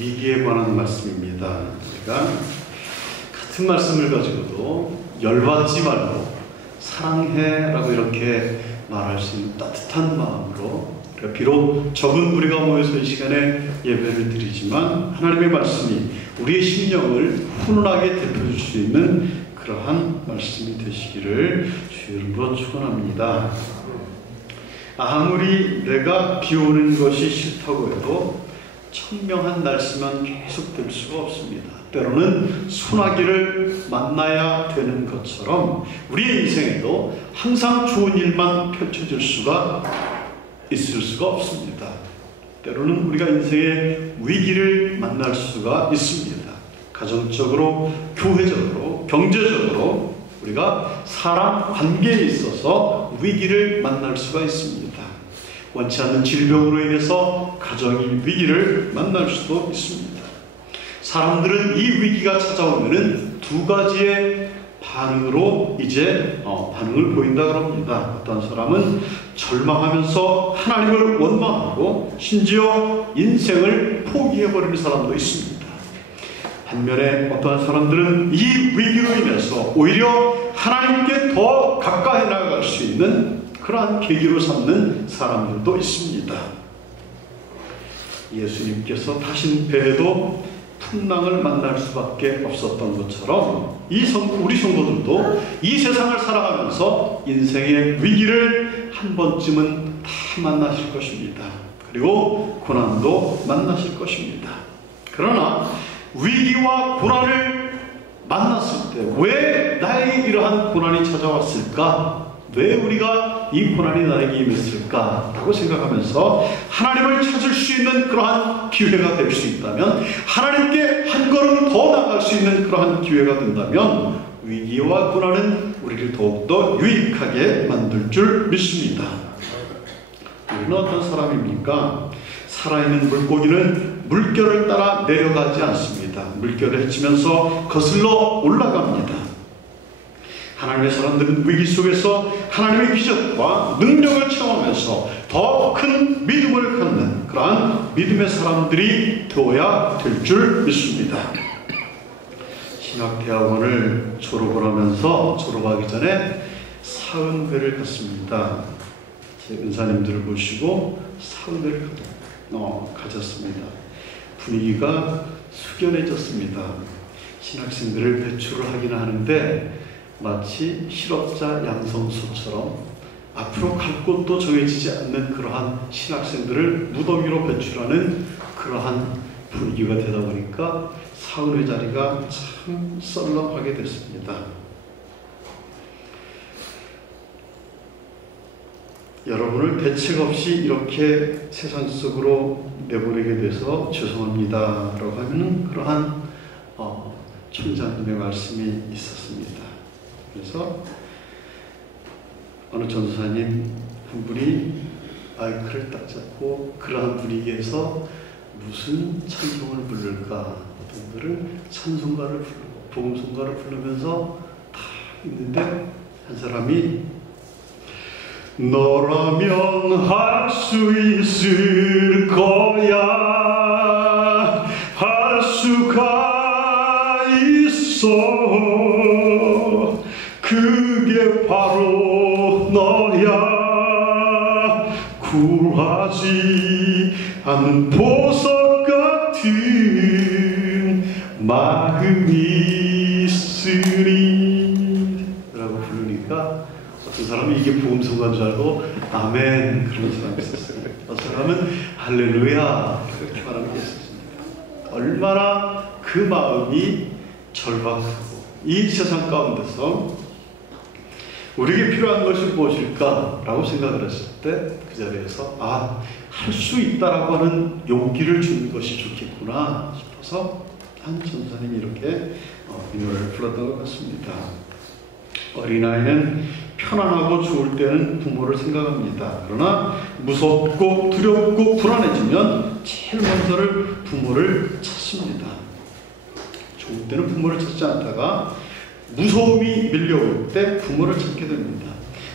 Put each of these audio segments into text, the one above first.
위기에 관한 말씀입니다. 우리가 같은 말씀을 가지고도 열받지 말고 사랑해라고 이렇게 말할 수 있는 따뜻한 마음으로, 비록 적은 무리가 모여서 이 시간에 예배를 드리지만 하나님의 말씀이 우리의 심령을 훈훈하게 대표해 줄 수 있는 그러한 말씀이 되시기를 주의 이름으로 축원합니다. 아무리 내가 비 오는 것이 싫다고 해도 청명한 날씨만 계속될 수가 없습니다. 때로는 소나기를 만나야 되는 것처럼 우리의 인생에도 항상 좋은 일만 펼쳐질 수가 있을 수가 없습니다. 때로는 우리가 인생의 위기를 만날 수가 있습니다. 가정적으로, 교회적으로, 경제적으로 우리가 사람 관계에 있어서 위기를 만날 수가 있습니다. 원치 않는 질병으로 인해서 가정이 위기를 만날 수도 있습니다. 사람들은 이 위기가 찾아오면은 두 가지의 반응으로 이제 반응을 보인다고 합니다. 어떤 사람은 절망하면서 하나님을 원망하고 심지어 인생을 포기해버리는 사람도 있습니다. 반면에 어떤 사람들은 이 위기로 인해서 오히려 하나님께 더 가까이 나아갈 수 있는 그러한 계기로 삼는 사람들도 있습니다. 예수님께서 타신 배에도 풍랑을 만날 수밖에 없었던 것처럼 우리 성도들도 이 세상을 살아가면서 인생의 위기를 한 번쯤은 다 만나실 것입니다. 그리고 고난도 만나실 것입니다. 그러나 위기와 고난을 만났을 때 왜 나에게 이러한 고난이 찾아왔을까? 왜 우리가 이 고난이 나에게 임했을까? 라고 생각하면서 하나님을 찾을 수 있는 그러한 기회가 될 수 있다면, 하나님께 한 걸음 더 나아갈 수 있는 그러한 기회가 된다면 위기와 고난은 우리를 더욱더 유익하게 만들 줄 믿습니다. 우리는 어떤 사람입니까? 살아있는 물고기는 물결을 따라 내려가지 않습니다. 물결을 헤치면서 거슬러 올라갑니다. 하나님의 사람들은 위기 속에서 하나님의 기적과 능력을 체험하면서 더 큰 믿음을 갖는 그러한 믿음의 사람들이 되어야 될 줄 믿습니다. 신학대학원을 졸업을 하면서 졸업하기 전에 사은회를 갔습니다. 제 은사님들을 모시고 사은회를 가졌습니다. 분위기가 숙연해졌습니다. 신학생들을 배출을 하긴 하는데 마치 실업자 양성소처럼 앞으로 갈 곳도 정해지지 않는 그러한 신학생들을 무더기로 배출하는 그러한 분위기가 되다 보니까 사은회 자리가 참 썰렁하게 됐습니다. 여러분을 대책 없이 이렇게 세상 속으로 내보내게 돼서 죄송합니다 라고 하는 그러한 총장님의 말씀이 있었습니다. 그래서 어느 전도사님 한 분이 마이크를 딱 잡고 그러한 분위기에서 무슨 찬송을 부를까? 어떤 분들은 찬송가를 부르고 복음송가를 부르면서 다 있는데 한 사람이 너라면 할 수 있을 거야, 할 수가 있어, 그게 바로 너야, 굴하지 않는 보석 같은 마음이 있으니 라고 부르니까 어떤 사람은 이게 복음성가인 줄 알고 아멘 그런 사람이 있었어요. 어떤 사람은 할렐루야 그렇게 말하는 게 있었습니다. 얼마나 그 마음이 절박하고 이 세상 가운데서 우리에게 필요한 것이 무엇일까라고 생각을 했을 때 그 자리에서 할 수 있다라고 하는 용기를 주는 것이 좋겠구나 싶어서 한 전사님이 이렇게 민호를 불렀던 것 같습니다. 어린아이는 편안하고 좋을 때는 부모를 생각합니다. 그러나 무섭고 두렵고 불안해지면 제일 먼저를 부모를 찾습니다. 좋을 때는 부모를 찾지 않다가 무서움이 밀려올 때 부모를 찾게 됩니다.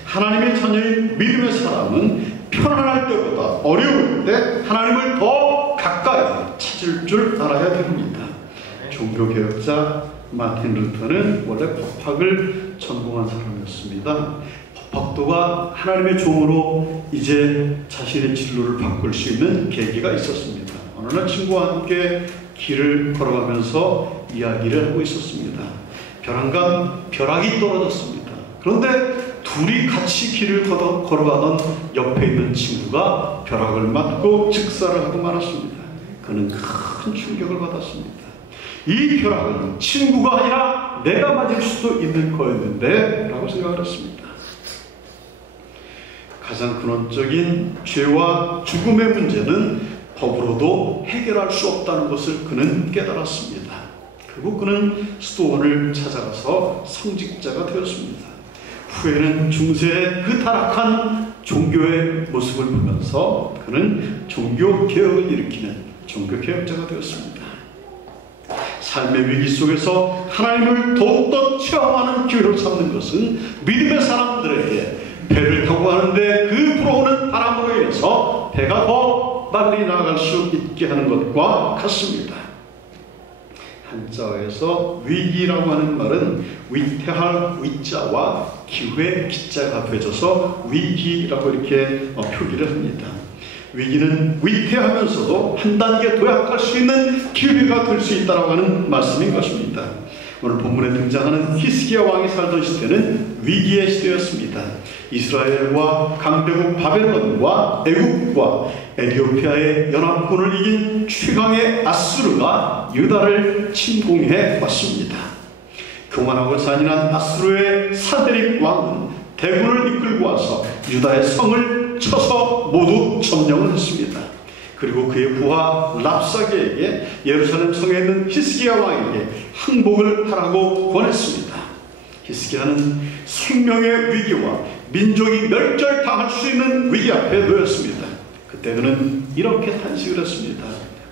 하나님의 자녀인 믿음의 사람은 편안할 때보다 어려울 때 하나님을 더 가까이 찾을 줄 알아야 됩니다. 종교개혁자 마틴 루터는 원래 법학을 전공한 사람이었습니다. 법학도가 하나님의 종으로 이제 자신의 진로를 바꿀 수 있는 계기가 있었습니다. 어느 날 친구와 함께 길을 걸어가면서 이야기를 하고 있었습니다. 벼랑간 벼락이 떨어졌습니다. 그런데 둘이 같이 길을 걸어가던 옆에 있는 친구가 벼락을 맞고 즉사를 하고 말았습니다. 그는 큰 충격을 받았습니다. 이 벼락은 친구가 아니라 내가 맞을 수도 있는 거였는데 라고 생각을 했습니다. 가장 근원적인 죄와 죽음의 문제는 법으로도 해결할 수 없다는 것을 그는 깨달았습니다. 그리고 그는 수도원을 찾아가서 성직자가 되었습니다. 후에는 중세의 그 타락한 종교의 모습을 보면서 그는 종교개혁을 일으키는 종교개혁자가 되었습니다. 삶의 위기 속에서 하나님을 더욱더 체험하는 기회로 삼는 것은 믿음의 사람들에게 배를 타고 가는데 그 불어오는 바람으로 인해서 배가 더 빨리 나아갈 수 있게 하는 것과 같습니다. 한자어에서 위기라고 하는 말은 위태할 위자와 기회 기자가 되어져서 위기라고 이렇게 표기를 합니다. 위기는 위태하면서도 한 단계 도약할 수 있는 기회가 될 수 있다고 하는 말씀인 것입니다. 오늘 본문에 등장하는 히스기야 왕이 살던 시대는 위기의 시대였습니다. 이스라엘과 강대국 바벨론과 애국과 에티오피아의 연합군을 이긴 최강의 아수르가 유다를 침공해 왔습니다. 교만하고 잔인한 아수르의 사데릭 왕은 대군을 이끌고 와서 유다의 성을 쳐서 모두 점령을 했습니다. 그리고 그의 부하 랍사게에게 예루살렘 성에 있는 히스기야 왕에게 항복을 하라고 권했습니다. 히스기야는 생명의 위기와 민족이 멸절당할 수 있는 위기 앞에 놓였습니다. 그때 그는 이렇게 탄식을 했습니다.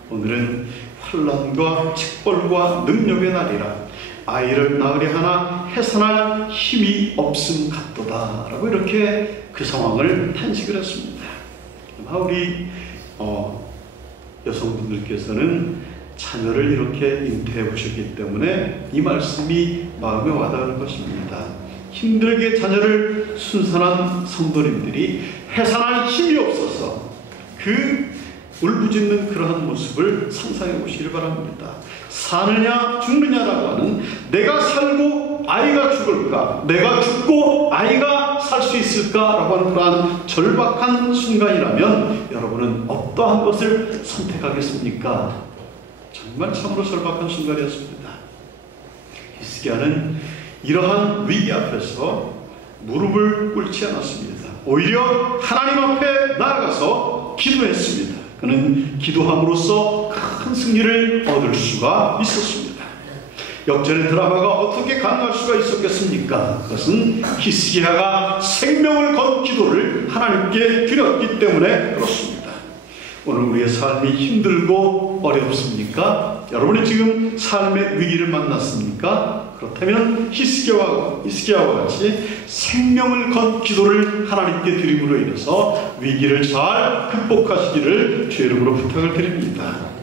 오늘은 환난과 책벌과 능력의 날이라 아이를 낳으려 하나 해산할 힘이 없음 같도다 라고 이렇게 그 상황을 탄식을 했습니다. 우리 여성분들께서는 자녀를 이렇게 잉태해 보셨기 때문에 이 말씀이 마음에 와닿을 것입니다. 힘들게 자녀를 순산한 성도님들이 해산할 힘이 없어서 그 울부짖는 그러한 모습을 상상해 보시길 바랍니다. 사느냐 죽느냐라고 하는 내가 살고 아이가 죽을까, 내가 죽고 아이가 살 수 있을까라고 하는 그러한 절박한 순간이라면 여러분은 어떠한 것을 선택하겠습니까? 정말 참으로 절박한 순간이었습니다. 히스기야는 이러한 위기 앞에서 무릎을 꿇지 않았습니다. 오히려 하나님 앞에 나아가서 기도했습니다. 그는 기도함으로써 큰 승리를 얻을 수가 있었습니다. 역전의 드라마가 어떻게 가능할 수가 있었겠습니까? 그것은 히스기야가 생명을 건 기도를 하나님께 드렸기 때문에 그렇습니다. 오늘 우리의 삶이 힘들고 어렵습니까? 여러분이 지금 삶의 위기를 만났습니까? 그렇다면 히스기야와 같이 생명을 건 기도를 하나님께 드림으로 인해서 위기를 잘 극복하시기를 주의 이름으로 부탁을 드립니다.